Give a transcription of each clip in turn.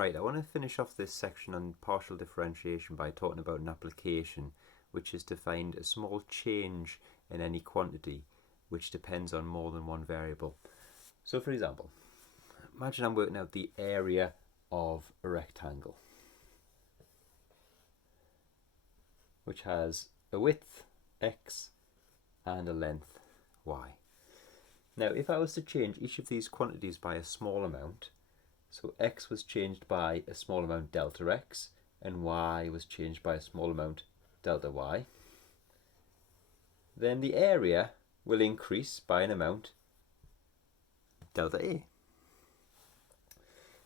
Right, I want to finish off this section on partial differentiation by talking about an application, which is to find a small change in any quantity which depends on more than one variable. So for example, imagine I'm working out the area of a rectangle which has a width x and a length y. Now if I was to change each of these quantities by a small amount, so x was changed by a small amount delta x and y was changed by a small amount delta y, then the area will increase by an amount delta a.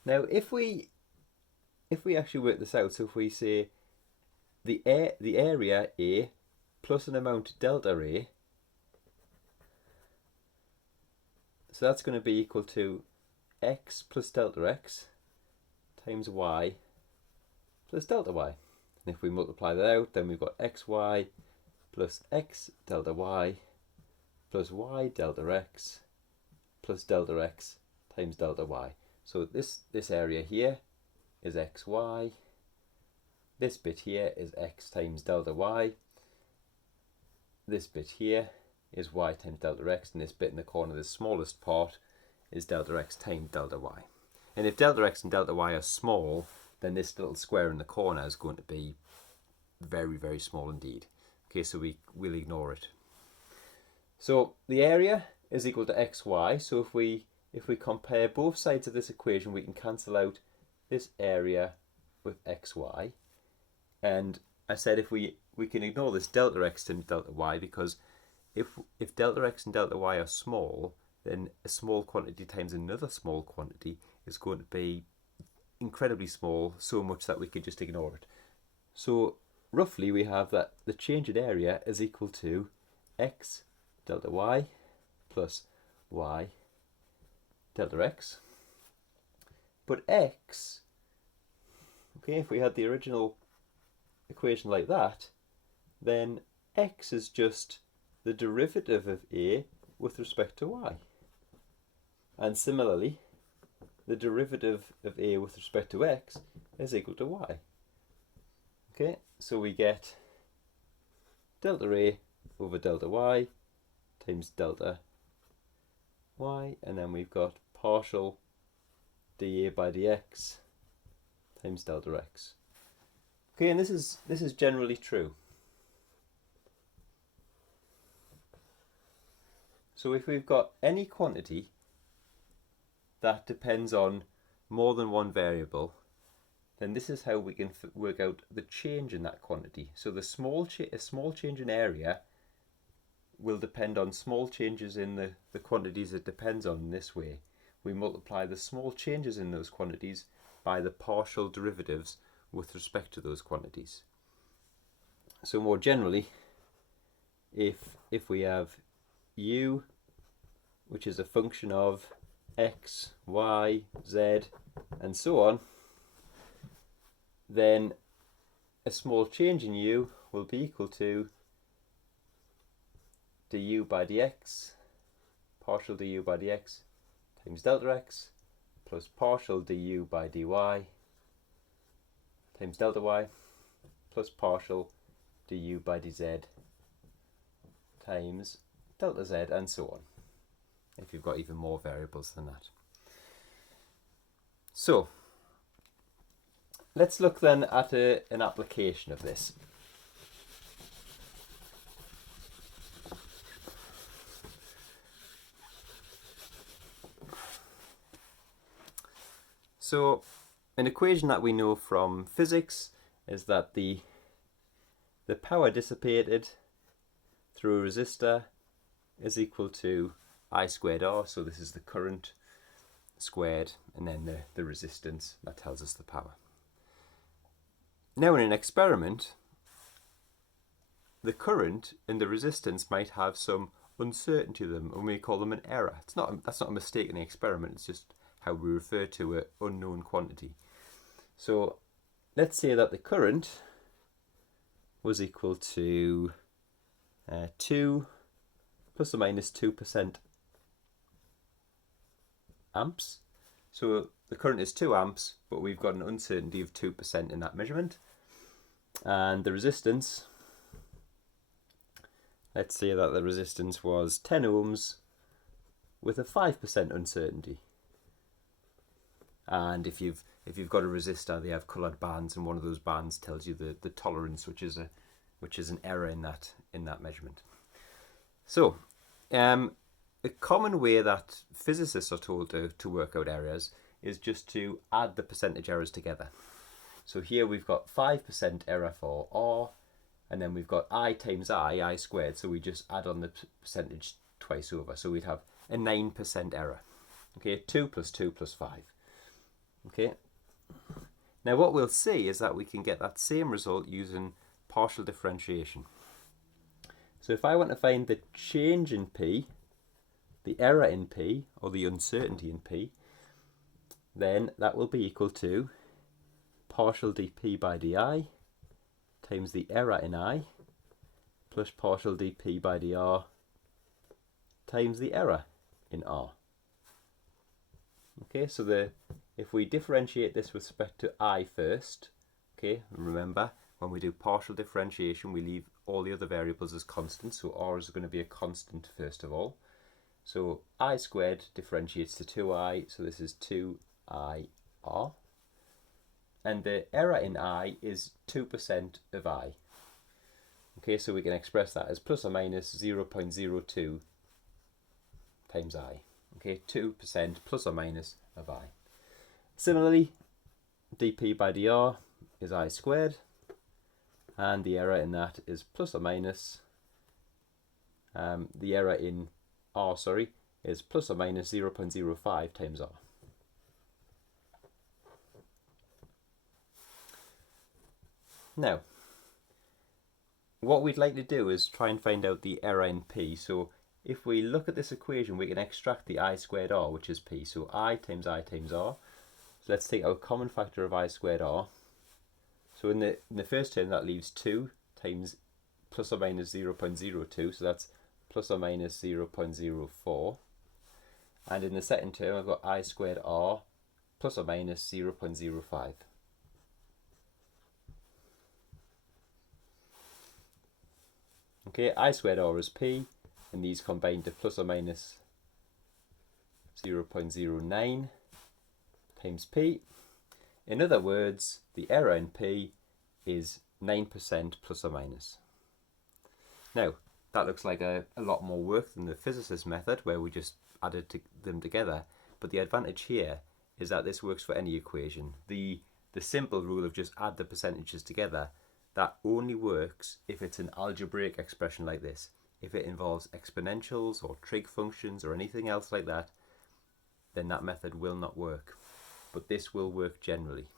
Now if we actually work this out, so if we say the area a plus an amount delta a, so that's going to be equal to x plus delta x times y plus delta y. And if we multiply that out, then we've got xy plus x delta y plus y delta x plus delta x times delta y. So this area here is xy, this bit here is x times delta y, this bit here is y times delta x, and this bit in the corner, the smallest part, is delta x times delta y. And if delta x and delta y are small, then this little square in the corner is going to be very, very small indeed. Okay, so we'll ignore it. So the area is equal to xy, so if we compare both sides of this equation, we can cancel out this area with xy. And I said if we can ignore this delta x times delta y, because if delta x and delta y are small, then a small quantity times another small quantity is going to be incredibly small, so much that we could just ignore it. So roughly we have that the change in area is equal to x delta y plus y delta x. But x, okay, if we had the original equation like that, then x is just the derivative of a with respect to y. And similarly, the derivative of a with respect to x is equal to y. Okay, so we get delta a over delta y times delta y, and then we've got partial dA by dx times delta x. Okay, and this is generally true. So if we've got any quantity that depends on more than one variable, then this is how we can work out the change in that quantity. So a small change in area will depend on small changes in the quantities it depends on in this way. We multiply the small changes in those quantities by the partial derivatives with respect to those quantities. So more generally, if we have u, which is a function of x, y, z, and so on, then a small change in u will be equal to du by dx, partial du by dx, times delta x, plus partial du by dy, times delta y, plus partial du by dz, times delta z, and so on, if you've got even more variables than that. So let's look then at an application of this. So an equation that we know from physics is that the power dissipated through a resistor is equal to I squared R, so this is the current squared, and then the resistance that tells us the power. Now in an experiment, the current and the resistance might have some uncertainty to them, and we call them an error. That's not a mistake in the experiment, it's just how we refer to an unknown quantity. So let's say that the current was equal to 2 plus or minus 2% amps. So the current is 2 amps, but we've got an uncertainty of 2% in that measurement. And the resistance, let's say that the resistance was 10 ohms with a 5% uncertainty. And if you've got a resistor, they have coloured bands, and one of those bands tells you the tolerance, which is an error in that measurement. So, a common way that physicists are told to work out errors is just to add the percentage errors together. So here we've got 5% error for R, and then we've got I times I squared, so we just add on the percentage twice over. So we'd have a 9% error. Okay, 2 plus 2 plus 5. Okay. Now what we'll see is that we can get that same result using partial differentiation. So if I want to find the change in P, the error in P, or the uncertainty in P, then that will be equal to partial dP by dI times the error in I plus partial dP by dR times the error in R. Okay, so if we differentiate this with respect to I first, okay, remember when we do partial differentiation we leave all the other variables as constants, so R is going to be a constant first of all. So I squared differentiates to 2I, so this is 2IR. And the error in I is 2% of I. Okay, so we can express that as plus or minus 0.02 times I. Okay, 2% plus or minus of I. Similarly, dP by dr is I squared, and the error in that is plus or minus, the error in R, is plus or minus 0.05 times R. Now, what we'd like to do is try and find out the error in P. So if we look at this equation, we can extract the I squared R, which is P. So I times R. So let's take our common factor of I squared R. So in the first term, that leaves 2 times plus or minus 0.02. So that's plus or minus 0.04. And in the second term, I've got I squared R plus or minus 0.05. Okay, I squared R is P, and these combine to plus or minus 0.09 times P. In other words, the error in P is 9% plus or minus. Now, that looks like a lot more work than the physicist method where we just added them together, but the advantage here is that this works for any equation. The simple rule of just add the percentages together, that only works if it's an algebraic expression like this. If it involves exponentials or trig functions or anything else like that, then that method will not work. But this will work generally.